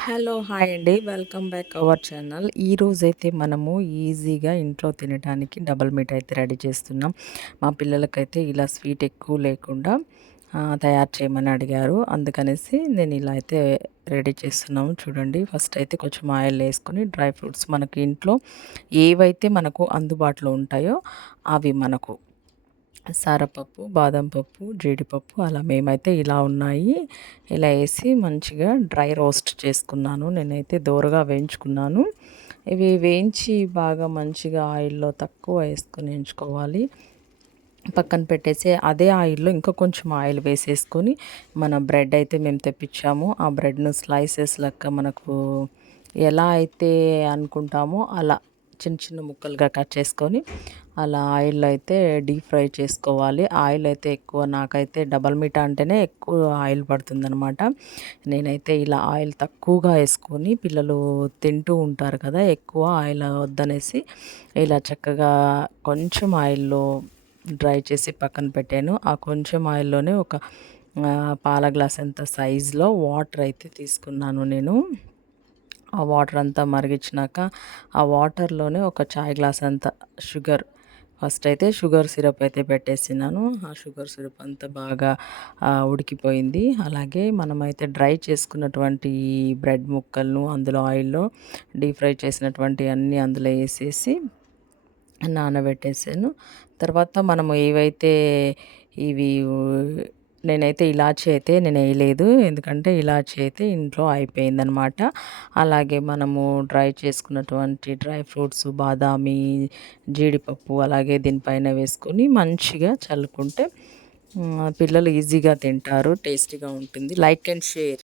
Hello! Hi అండి. Welcome back our channel. ఈరోజైతే మనము ఈజీగా ఇంట్లో తినడానికి డబుల్ మీట్ అయితే రెడీ చేస్తున్నాం. మా పిల్లలకైతే ఇలా స్వీట్ ఎక్కువ లేకుండా తయారు చేయమని అడిగారు. అందుకనేసి నేను ఇలా అయితే రెడీ చేస్తున్నాము. చూడండి, ఫస్ట్ అయితే కొంచెం ఆయిల్ వేసుకొని డ్రై ఫ్రూట్స్ మనకి ఇంట్లో ఏవైతే మనకు అందుబాటులో ఉంటాయో అవి మనకు సారపప్పు, బాదం పప్పు, జీడిపప్పు అలా మేమైతే ఇలా ఉన్నాయి. ఇలా వేసి మంచిగా డ్రై రోస్ట్ చేసుకున్నాను. నేనైతే దోరగా వేయించుకున్నాను. ఇవి వేయించి బాగా మంచిగా ఆయిల్‌లో తక్కువ వేసుకొని ఎంచుకోవాలి. పక్కన పెట్టేసి అదే ఆయిల్‌లో ఇంకా కొంచెం ఆయిల్ వేసేసుకొని మన బ్రెడ్ అయితే మేము తెప్పించాము. ఆ బ్రెడ్‌ను స్లైసెస్ లెక్క మనకు ఎలా అయితే అనుకుంటామో అలా చిన్న చిన్న ముక్కలుగా కట్ చేసుకొని అలా ఆయిల్‌లో అయితే డీప్ ఫ్రై చేసుకోవాలి. ఆయిల్ అయితే ఎక్కువ నాకైతే డబల్ మీఠా అంటేనే ఎక్కువ ఆయిల్ పడుతుందనమాట. నేనైతే ఇలా ఆయిల్ తక్కువగా వేసుకొని పిల్లలు తింటూ ఉంటారు కదా! ఎక్కువ ఆయిల్ వద్దనేసి ఇలా చక్కగా కొంచెం ఆయిల్‌లో డ్రై చేసి పక్కన పెట్టాను. ఆ కొంచెం ఆయిల్‌లోనే ఒక పాల గ్లాస్ అంత సైజులో వాటర్ అయితే తీసుకున్నాను నేను. ఆ వాటర్ అంతా మరిగించినాక ఆ వాటర్‌లోనే ఒక చాయ్ గ్లాస్ అంత షుగర్, ఫస్ట్ అయితే షుగర్ సిరప్ అయితే పెట్టేసినాను. ఆ షుగర్ సిరప్ అంతా బాగా ఉడికిపోయింది. అలాగే మనమైతే డ్రై చేసుకున్నటువంటి బ్రెడ్ ముక్కలను అందులో ఆయిల్‌లో డీప్ ఫ్రై చేసినటువంటి అన్నీ అందులో ఏసేసి నానబెట్టేసాను. తర్వాత మనము ఏవైతే ఇవి నేనైతే ఇలాచీ అయితే నేనేయలేదు. ఎందుకంటే ఇలాచీ అయితే ఇంట్లో అయిపోయిందనమాట. అలాగే మనము డ్రై చేసుకున్నటువంటి డ్రై ఫ్రూట్స్ బాదామి, జీడిపప్పు అలాగే దీనిపైన వేసుకొని మంచిగా చల్లుకుంటే పిల్లలు ఈజీగా తింటారు. టేస్టీగా ఉంటుంది. Like and share.